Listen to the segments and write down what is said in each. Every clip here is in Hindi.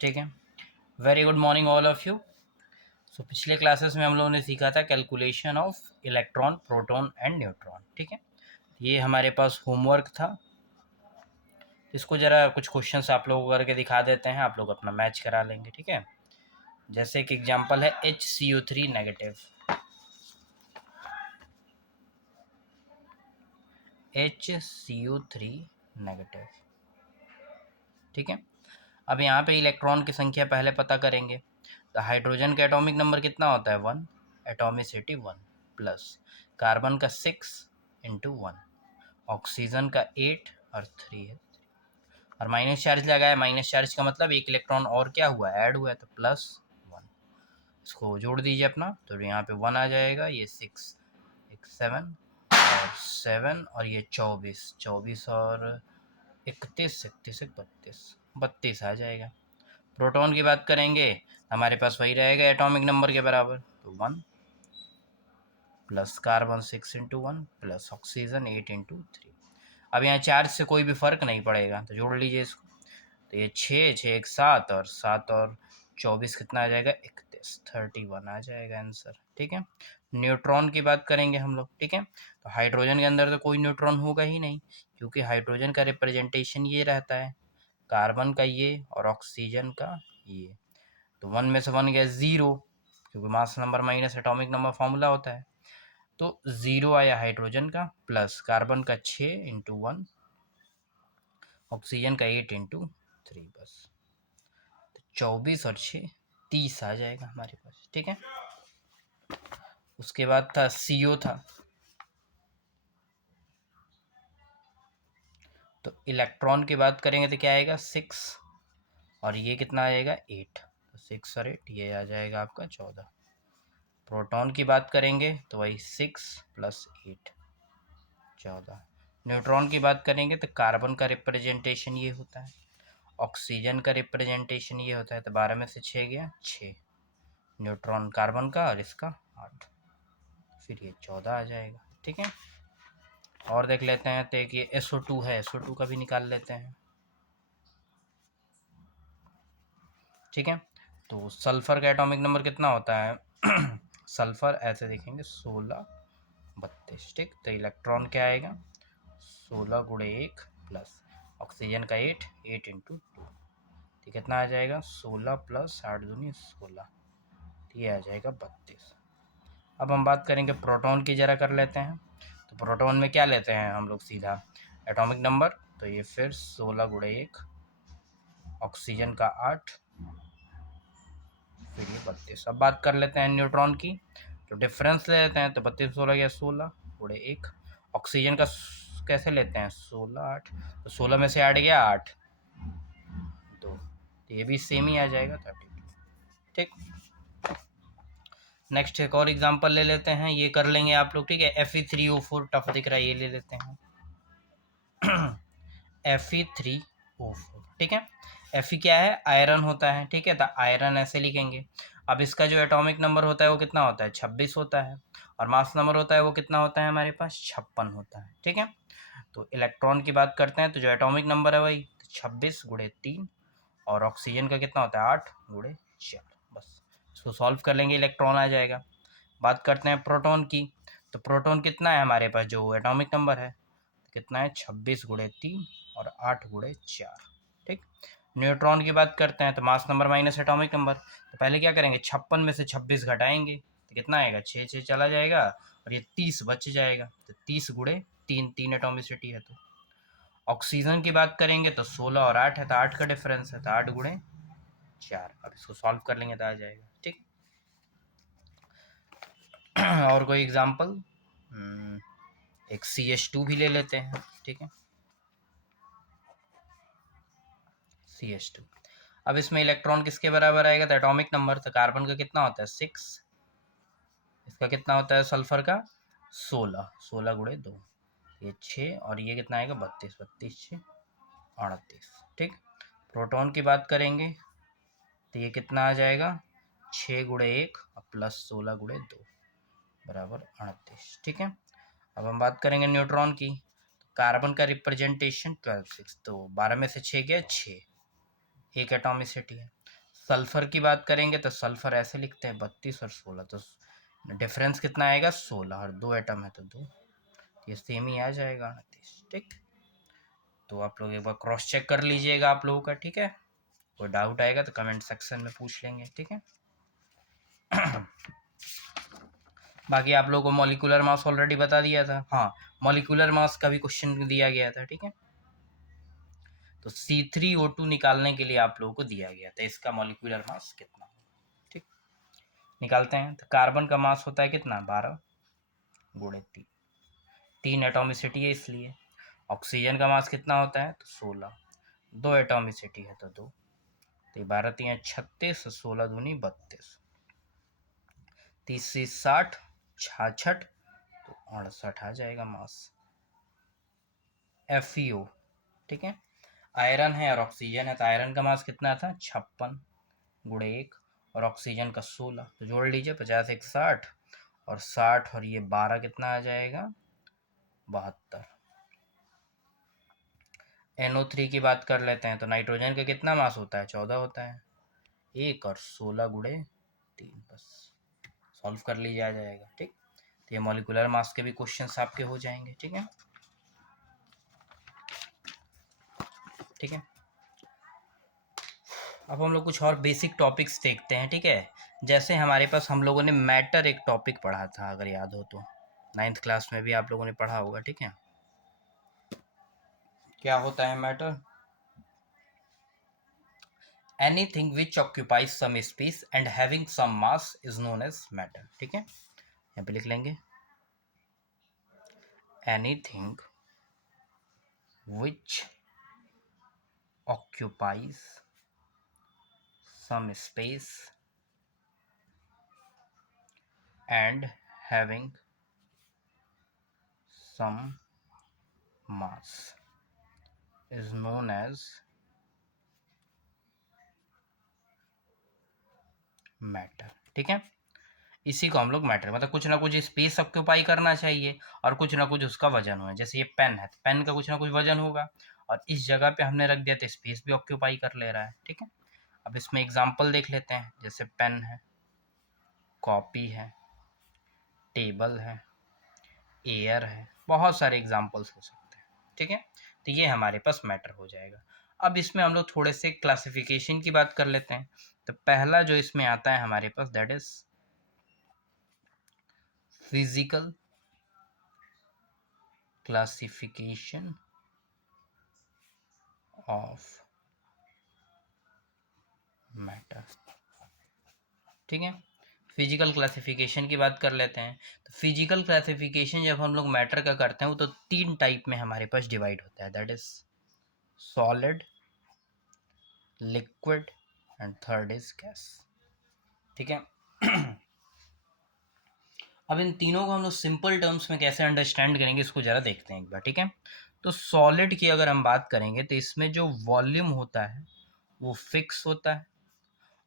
ठीक है। Very good morning all of you. So पिछले क्लासेस में हम लोगों ने सीखा था calculation of electron, proton and neutron. ठीक है, ये हमारे पास होमवर्क था। इसको ज़रा कुछ क्वेश्चंस आप लोग करके दिखा देते हैं, आप लोग अपना मैच करा लेंगे। ठीक है, जैसे एक एग्जांपल है HCO3 नेगेटिव। HCO3 negative. ठीक है, अब यहाँ पे इलेक्ट्रॉन की संख्या पहले पता करेंगे। तो हाइड्रोजन का एटॉमिक नंबर कितना होता है 1, एटॉमिसिटी 1, प्लस कार्बन का 6 इंटू 1, ऑक्सीजन का 8 और 3 है, और माइनस चार्ज लगाया। माइनस चार्ज का मतलब एक इलेक्ट्रॉन और क्या हुआ, ऐड हुआ है, तो प्लस 1। इसको जोड़ दीजिए अपना, तो यहाँ पे 1 आ जाएगा, ये 6, एक 7 और 7 और ये 24, 24 और 31, 31 32, 32 आ जाएगा। प्रोटॉन की बात करेंगे, हमारे पास वही रहेगा एटॉमिक नंबर के बराबर, तो 1 plus carbon 6 into 1 plus oxygen 8 into 3। अब यहाँ चार्ज से कोई भी फर्क नहीं पड़ेगा, तो जोड़ लीजिए इसको। तो ये 6, 6 एक 7 और 7 और 24 कितना आ जाएगा, 31, 31 आ जाएगा आंसर। ठीक है, न्यूट्रॉन की बात करेंगे हम लोग। ठीक है, तो हाइड्रोजन के अंदर तो कोई न्यूट्रॉन होगा ही नहीं, क्योंकि हाइड्रोजन का रिप्रेजेंटेशन ये रहता है, कार्बन का ये और ऑक्सीजन का ये। तो 1 में से 1 गया 0, क्योंकि mass number minus atomic number formula होता है। तो 0 आया हाइड्रोजन का, प्लस कार्बन का 6 इंटू 1, ऑक्सीजन का 8 इंटू 3, बस। तो 24 और 6 30 आ जाएगा हमारे पास। ठीक है, उसके बाद था CO था। तो इलेक्ट्रॉन की बात करेंगे तो क्या आएगा 6, और ये कितना आएगा 8, तो 6 और 8 ये आ जाएगा आपका 14। प्रोटॉन की बात करेंगे तो वही 6 प्लस 8, 14। न्यूट्रॉन की बात करेंगे तो कार्बन का रिप्रेजेंटेशन ये होता है, ऑक्सीजन का रिप्रेजेंटेशन ये होता है, तो 12 में से 6 गया 6, न्यूट्रॉन कार्बन का और इसका 8, फिर ये 14 आ जाएगा। ठीक है, और देख लेते हैं, तो एक ये SO2 है, SO2 का भी निकाल लेते हैं। ठीक है, तो सल्फर का एटॉमिक नंबर कितना होता है सल्फर ऐसे देखेंगे 16 32। ठीक, तो इलेक्ट्रॉन क्या आएगा 16 गुणे 1 प्लस ऑक्सीजन का 8, 8 इंटू 2, तो कितना आ जाएगा 16 प्लस 8 दूनी 16, ये आ जाएगा 32। अब हम बात करेंगे प्रोटॉन की, जरा कर लेते हैं। तो प्रोटॉन में क्या लेते हैं हम लोग, सीधा एटॉमिक नंबर, तो ये फिर 16 गुणे 1, ऑक्सीजन का 8, फिर ये 32। अब बात कर लेते हैं न्यूट्रॉन की, तो डिफरेंस ले लेते हैं, तो 32 16 या 16 गुणे 1, ऑक्सीजन का कैसे लेते हैं 16 8, तो 16 में से 8 गया 8, तो ये भी सेम ही आ जाएगा 32। ठीक, नेक्स्ट एक और एग्जांपल ले लेते हैं, ये कर लेंगे आप लोग। ठीक है, Fe3O4 टफ दिख रहा है, ये ले लेते हैं Fe3O4। ठीक है, Fe क्या है, आयरन होता है। ठीक है, तो आयरन ऐसे लिखेंगे। अब इसका जो एटॉमिक नंबर होता है वो कितना होता है 26 होता है, और मास नंबर होता है वो कितना होता है हमारे पास 56 होता है। ठीक है, तो इलेक्ट्रॉन की बात करते हैं, तो जो एटॉमिक नंबर है वही 26 गुणे 3, और ऑक्सीजन का कितना होता है 8 गुणे 4, बस। इसको सॉल्व कर लेंगे, इलेक्ट्रॉन आ जाएगा। बात करते हैं प्रोटॉन की, तो प्रोटॉन कितना है हमारे पास, जो एटॉमिक नंबर है कितना है 26 गुणे 3 और 8 गुणे 4। ठीक, न्यूट्रॉन की बात करते हैं, तो mass number minus atomic number, तो पहले क्या करेंगे 56 में से 26 घटाएंगे, तो कितना आएगा 6 6 चला जाएगा, और ये 30 बच जाएगा, तो 30 गुणे 3, 3 एटॉमिसिटी है। तो ऑक्सीजन की बात करेंगे तो 16 और 8 है, तो 8 का डिफरेंस है, तो 8 गुणे 4। अब इसको सॉल्व कर लेंगे तो आ जाएगा। ठीक, और कोई एग्जांपल, एक CH2 भी ले लेते हैं। ठीक है, CH2। अब इसमें इलेक्ट्रॉन किसके बराबर आएगा, तो एटॉमिक नंबर, तो कार्बन का कितना होता है 6, इसका कितना होता है सल्फर का 16, 16 गुणे 2, ये 6, और ये कितना आएगा 32, 32 6 38। ठीक, प्रोटॉन की बात करेंगे तो ये कितना आ जाएगा 6 गुणे 1 और प्लस 16 गुणे 2 बराबर 38। ठीक है, अब हम बात करेंगे न्यूट्रॉन की, तो कार्बन का रिप्रेजेंटेशन 12 6, तो 12 में से 6 गया 6, एक एटॉमिसिटी है, सल्फर की बात करेंगे तो सल्फर ऐसे लिखते हैं 32 और 16, तो डिफरेंस कितना आएगा 16, और 2 एटम है तो 2, ये सेम ही आ जाएगा 38। ठीक, तो आप लोग एक बार क्रॉस चेक कर लीजिएगा आप लोगों का। ठीक है, कोई डाउट आएगा तो कमेंट सेक्शन में पूछ लेंगे। ठीक है, बाकी आप लोगों को मॉलिक्यूलर मास ऑलरेडी बता दिया था। हाँ, मॉलिक्यूलर मास का भी क्वेश्चन दिया गया था। ठीक है, तो C3O2 निकालने के लिए आप लोगों को दिया गया था इसका मॉलिक्यूलर मास कितना। ठीक, निकालते हैं। तो कार्बन का मास होता है कितना 12 गुणे 3, 3 एटॉमिसिटी है इसलिए। ऑक्सीजन का मास कितना होता है तो 16, 2 एटॉमिसिटी है तो 2, तो 12 3 36, 16 दूनी 32, 30 से 60 66, तो 68 आ जाएगा मास। FeO, ठीक है, आयरन है और ऑक्सीजन है, तो आयरन का मास कितना था 56 गुणे 1, और ऑक्सीजन का 16, तो जोड़ लीजिए 50 1 60, और 60 और ये 12 कितना आ जाएगा 72। NO3 की बात कर लेते हैं, तो नाइट्रोजन का कितना मास होता है 14 होता है, 1 और 16 गुणे 3, बस सॉल्व कर लीजिए आ जाएगा। ठीक, तो ये मॉलिक्यूलर मास के भी क्वेश्चंस आपके हो जाएंगे। ठीक है, ठीक है, अब हम लोग कुछ और बेसिक टॉपिक्स देखते हैं। ठीक है, जैसे हमारे पास हम लोगों ने मैटर एक टॉपिक पढ़ा था, अगर याद हो तो 9th क्लास में भी आप लोगों ने पढ़ा होगा। ठीक है, क्या होता है matter? Anything which occupies some space and having some mass is known as matter. ठीक है, यहाँ पे लिख लेंगे anything which occupies some space and having some mass is known as matter. ठीक है, इसी को हम लोग मैटर, मतलब कुछ ना कुछ स्पेस ऑक्यूपाई करना चाहिए और कुछ ना कुछ उसका वजन हो। जैसे ये पेन है, तो पेन का कुछ ना कुछ वजन होगा, और इस जगह पे हमने रख दिया तो स्पेस भी ऑक्यूपाई कर ले रहा है। ठीक है, अब इसमें एग्जांपल देख लेते हैं, जैसे पेन है, कॉपी है, टेबल है, एयर है, बहुत सारे एग्जांपल्स हो सकते हैं। ठीक है, तो ये हमारे पास मैटर हो जाएगा। अब इसमें हम लोग थोड़े से क्लासिफिकेशन की बात कर लेते हैं। तो पहला जो इसमें आता है हमारे पास, that is physical classification of matter. ठीक है, फिजिकल क्लासिफिकेशन की बात कर लेते हैं। तो फिजिकल क्लासिफिकेशन जब हम लोग मैटर का करते हैं वो तो 3 टाइप में हमारे पास डिवाइड होता है, that is solid, liquid and third is gas. ठीक है, अब इन तीनों को हम लोग सिंपल टर्म्स में कैसे अंडरस्टैंड करेंगे इसको ज़रा देखते हैं एक बार। ठीक है, तो सॉलिड की अगर हम बात करेंगे तो इसमें जो वॉल्यूम होता है वो फिक्स होता है,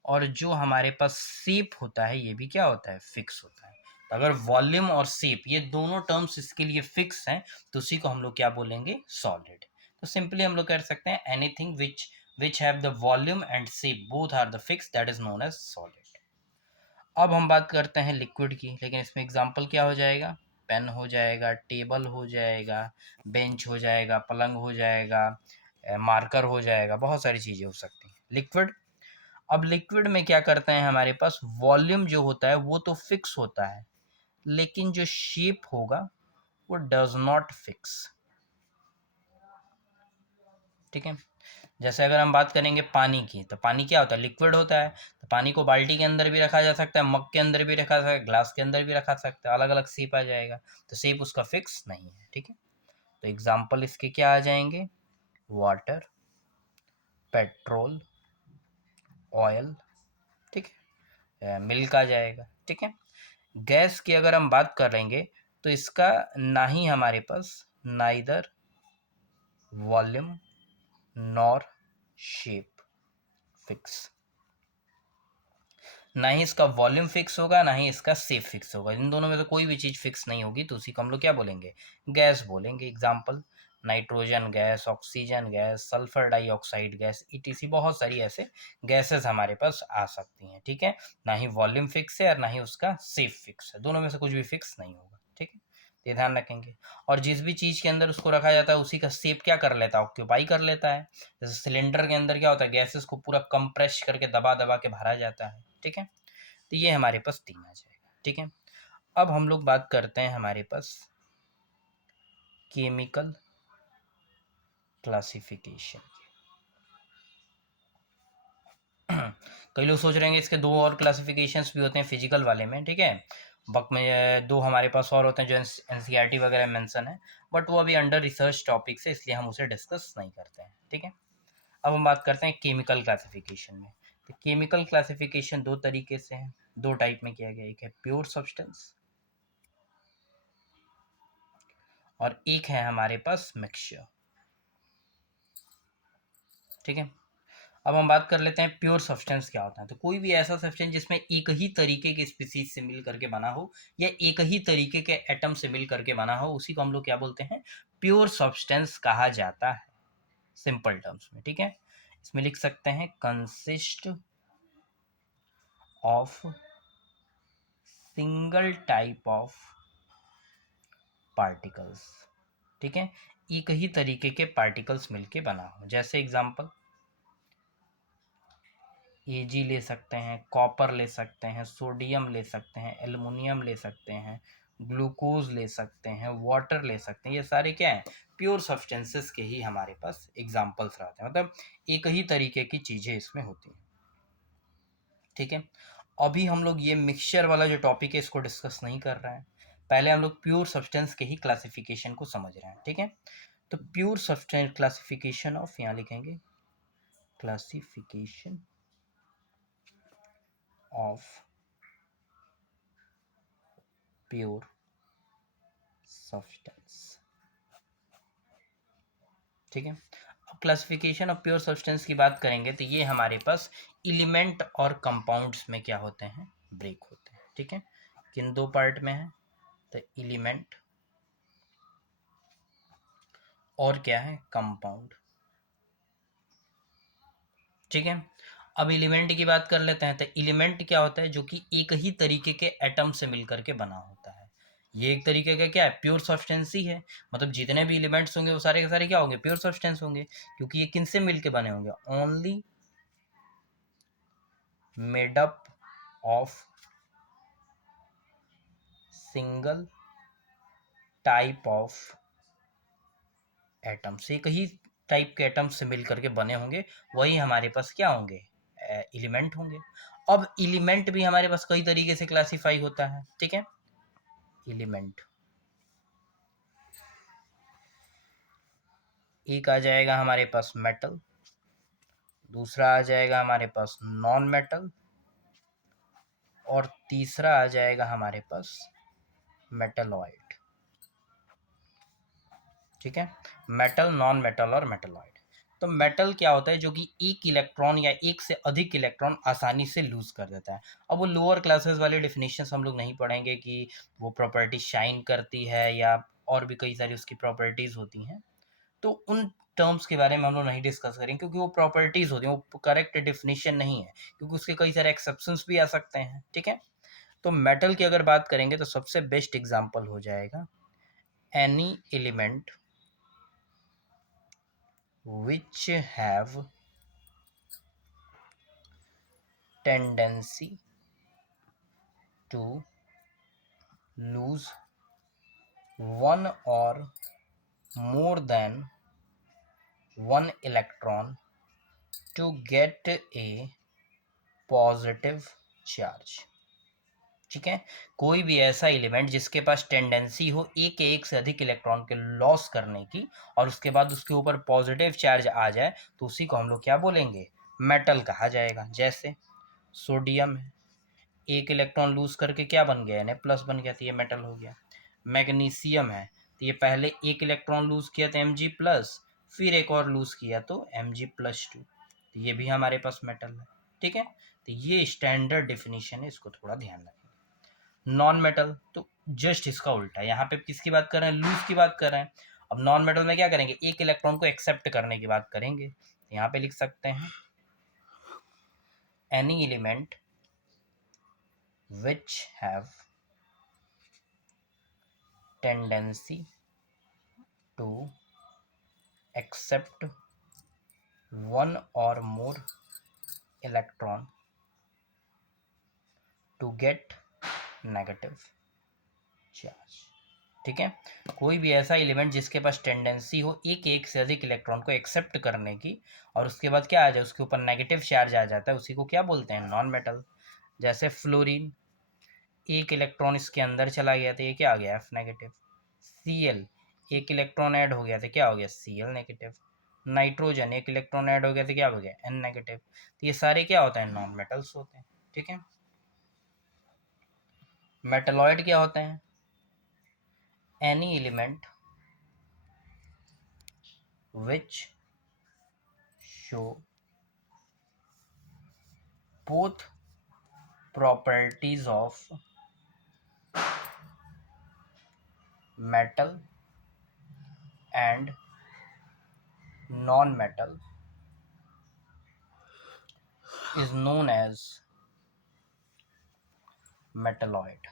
और जो हमारे पास शेप होता है ये भी क्या होता है फिक्स होता है। तो अगर वॉल्यूम और शेप ये दोनों टर्म्स इसके लिए फिक्स हैं तो उसी को हम लोग क्या बोलेंगे सॉलिड। तो सिंपली हम लोग कह सकते हैं anything which have the volume and shape both are the fix, that is known as solid. अब हम बात करते हैं लिक्विड की, लेकिन इसमें एग्जांपल क्या हो जाएगा, पेन हो जाएगा, टेबल हो जाएगा, बेंच हो जाएगा, पलंग हो जाएगा, मार्कर हो जाएगा, बहुत सारी चीज़ें हो सकती हैं। लिक्विड, अब लिक्विड में क्या करते हैं, हमारे पास वॉल्यूम जो होता है वो तो फिक्स होता है, लेकिन जो शेप होगा वो डज नॉट फिक्स। ठीक है, जैसे अगर हम बात करेंगे पानी की, तो पानी क्या होता है लिक्विड होता है, तो पानी को बाल्टी के अंदर भी रखा जा सकता है, मग के अंदर भी रखा जा सकता है, ग्लास के अंदर भी रखा सकता है, अलग अलग शेप आ जाएगा, तो शेप उसका फिक्स नहीं है। ठीक है, तो एग्जाम्पल इसके क्या आ जाएंगे, वाटर, पेट्रोल, ऑयल, ठीक है, मिल्क आ जाएगा। ठीक है, गैस की अगर हम बात करेंगे तो इसका ना ही हमारे पास neither volume nor shape fix, ना ही इसका वॉल्यूम फिक्स होगा ना ही इसका शेप फिक्स होगा, इन दोनों में से कोई भी चीज़ फिक्स नहीं होगी, तो उसी को हम लोग क्या बोलेंगे गैस बोलेंगे। Example nitrogen gas, oxygen gas, sulphur dioxide gas, etc बहुत सारी ऐसे गैसेस हमारे पास आ सकती हैं। ठीक है, ना ही वॉल्यूम फिक्स है और ना ही उसका शेप फिक्स है, दोनों में से कुछ भी फिक्स नहीं होगा। ठीक है, तो ये ध्यान रखेंगे। और जिस भी चीज़ के अंदर उसको रखा जाता है उसी का शेप क्या कर लेता है, ऑक्यूपाई कर लेता है। जैसे सिलेंडर के अंदर क्या होता है, गैसेस को पूरा कंप्रेस करके दबा दबा के भरा जाता है। ठीक है, तो ये हमारे पास 3 आ जाएगा। ठीक है, अब हम लोग बात करते हैं हमारे पास केमिकल क्लासिफिकेशन। कई लोग सोच रहे हैं इसके 2 और क्लासिफिकेशंस भी होते हैं फिजिकल वाले में। ठीक है, बक में 2 हमारे पास और होते हैं जो एनसीईआरटी वगैरह मेंशन है, बट वो अभी अंडर रिसर्च टॉपिक्स है, इसलिए हम उसे डिस्कस नहीं करते हैं। ठीक है, अब हम बात करते हैं केमिकल क्लासिफिकेशन में। तो केमिकल क्लासिफिकेशन 2 तरीके से है, 2 टाइप में किया गया, एक है प्योर सब्सटेंस और एक है हमारे पास मिक्सचर। ठीक है, अब हम बात कर लेते हैं प्योर सब्सटेंस क्या होता है। तो कोई भी ऐसा सब्सटेंस जिसमें एक ही तरीके के स्पीसीज से मिल करके बना हो या एक ही तरीके के एटम से मिल करके बना हो, उसी को हम लोग क्या बोलते हैं, प्योर सब्सटेंस कहा जाता है, सिंपल टर्म्स में। ठीक है, इसमें लिख सकते हैं consist of single type of particles. ठीक है, एक ही तरीके के पार्टिकल्स मिलके बना हो। जैसे एग्जांपल Ag ले सकते हैं, कॉपर ले सकते हैं, सोडियम ले सकते हैं, एल्युमिनियम ले सकते हैं, ग्लूकोज ले सकते हैं, वाटर ले सकते हैं। ये सारे क्या हैं, प्योर सब्सटेंसेस के ही हमारे पास एग्जांपल्स रहते हैं, मतलब एक ही तरीके की चीज़ें इसमें होती हैं। ठीक है, अभी हम लोग ये मिक्सचर वाला जो टॉपिक है इसको डिस्कस नहीं कर रहे हैं, पहले हम लोग प्योर सब्सटेंस के ही क्लासिफिकेशन को समझ रहे हैं। ठीक है, तो प्योर सब्सटेंस क्लासिफिकेशन ऑफ, यहाँ लिखेंगे क्लासिफिकेशन ऑफ प्योर सब्सटेंस। ठीक है, अब क्लासिफिकेशन ऑफ प्योर सब्सटेंस की बात करेंगे तो ये हमारे पास एलिमेंट और कंपाउंड्स में क्या होते हैं, ब्रेक होते हैं। ठीक है, किन 2 पार्ट में है, तो एलिमेंट और क्या है, कंपाउंड। ठीक है, अब एलिमेंट की बात कर लेते हैं। तो एलिमेंट क्या होता है, जो कि एक ही तरीके के एटम से मिलकर के बना होता है। ये एक तरीके का क्या है, प्योर सब्सटेंस ही है, मतलब जितने भी एलिमेंट्स होंगे वो सारे के सारे क्या होंगे, प्योर सब्सटेंस होंगे, क्योंकि ये किन से मिलके बने होंगे, only made up of single type of atoms. एक ही टाइप के एटम्स से मिल करके बने होंगे, वही हमारे पास क्या होंगे, एलिमेंट होंगे। अब एलिमेंट भी हमारे पास कई तरीके से क्लासिफाई होता है। ठीक है, एलिमेंट एक आ जाएगा हमारे पास मेटल, दूसरा आ जाएगा हमारे पास नॉन मेटल, और तीसरा आ जाएगा हमारे पास मेटलॉइड। ठीक है, मेटल, नॉन मेटल और मेटलॉइड। तो मेटल क्या होता है, जो कि एक इलेक्ट्रॉन या एक से अधिक इलेक्ट्रॉन आसानी से लूज कर देता है। अब वो लोअर क्लासेस वाले डेफिनेशंस हम लोग नहीं पढ़ेंगे कि वो प्रॉपर्टी शाइन करती है या और भी कई सारी उसकी प्रॉपर्टीज होती हैं, तो उन टर्म्स के बारे में हम लोग नहीं डिस्कस करेंगे, क्योंकि वो प्रॉपर्टीज होती हैं, वो करेक्ट डेफिनेशन नहीं है, क्योंकि उसके कई सारे एक्सेप्शंस भी आ सकते हैं। ठीक है, तो मेटल की अगर बात करेंगे तो सबसे बेस्ट एग्जांपल हो जाएगा any element which have tendency to lose one or more than one electron to get a positive charge। ठीक है, कोई भी ऐसा एलिमेंट जिसके पास टेंडेंसी हो एक से अधिक इलेक्ट्रॉन के लॉस करने की, और उसके बाद उसके ऊपर पॉजिटिव चार्ज आ जाए, तो उसी को हम लोग क्या बोलेंगे, मेटल कहा जाएगा। जैसे सोडियम है, एक इलेक्ट्रॉन लूज करके क्या बन गया, Na प्लस बन गया, तो ये मेटल हो गया। मैग्नीशियम है, तो ये पहले एक इलेक्ट्रॉन लूज किया तो Mg प्लस, फिर एक और लूज किया तो Mg+2, तो ये भी हमारे पास मेटल है। ठीक है, तो ये स्टैंडर्ड डेफिनेशन है, इसको थोड़ा ध्यान रखें। नॉन मेटल तो जस्ट इसका उल्टा, यहाँ पे किसकी बात कर रहे हैं, लूज की बात कर रहे हैं। अब नॉन मेटल में क्या करेंगे, एक इलेक्ट्रॉन को एक्सेप्ट करने की बात करेंगे। तो यहाँ पे लिख सकते हैं any element which have tendency to accept one or more electron to get negative charge। ठीक है, कोई भी ऐसा एलिमेंट जिसके पास टेंडेंसी हो एक से अधिक इलेक्ट्रॉन को एक्सेप्ट करने की, और उसके बाद क्या आ जाए, उसके ऊपर नेगेटिव चार्ज आ जाता है, उसी को क्या बोलते हैं, नॉन मेटल। जैसे फ्लोरीन, एक इलेक्ट्रॉन इसके अंदर चला गया तो ये क्या आ गया, F नेगेटिव। Cl, एक इलेक्ट्रॉन ऐड हो गया तो क्या हो गया, Cl नेगेटिव। नाइट्रोजन, एक इलेक्ट्रॉन ऐड हो गया तो क्या हो गया, N नेगेटिव। तो ये सारे क्या होते हैं, नॉन मेटल्स होते हैं। ठीक है, मेटलॉइड क्या होते हैं, any element which show both properties of metal and non-metal is known as metalloid।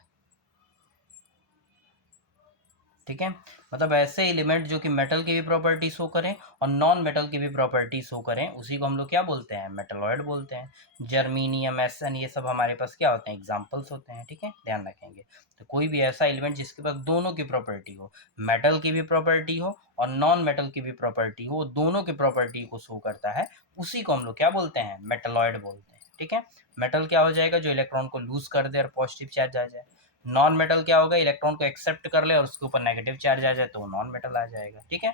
ठीक है, मतलब ऐसे एलिमेंट जो कि मेटल की भी प्रॉपर्टी शो करें और नॉन मेटल की भी प्रॉपर्टी शो करें, उसी को हम लोग क्या बोलते हैं, मेटलॉइड बोलते हैं। जर्मीनियम, एसन, ये सब हमारे पास क्या होते हैं, एग्जांपल्स होते हैं। ठीक है, ध्यान रखेंगे। तो कोई भी ऐसा एलिमेंट जिसके पास दोनों की प्रॉपर्टी हो, मेटल की भी प्रॉपर्टी हो और नॉन मेटल की भी प्रॉपर्टी हो, दोनों की प्रॉपर्टी को शो करता है, उसी को हम लोग क्या बोलते हैं, मेटलॉइड बोलते हैं। ठीक है, मेटल क्या हो जाएगा, जो इलेक्ट्रॉन को लूज कर दे और पॉजिटिव चार्ज आ जाए। नॉन मेटल क्या होगा, इलेक्ट्रॉन को एक्सेप्ट कर ले और उसके ऊपर नेगेटिव चार्ज आ जाए तो नॉन मेटल आ जाएगा। ठीक है,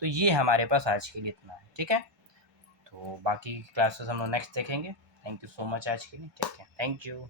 तो ये हमारे पास आज के लिए इतना है। ठीक है, तो बाकी क्लासेस हम लोग नेक्स्ट देखेंगे। थैंक यू सो मच आज के लिए। ठीक है, थैंक यू।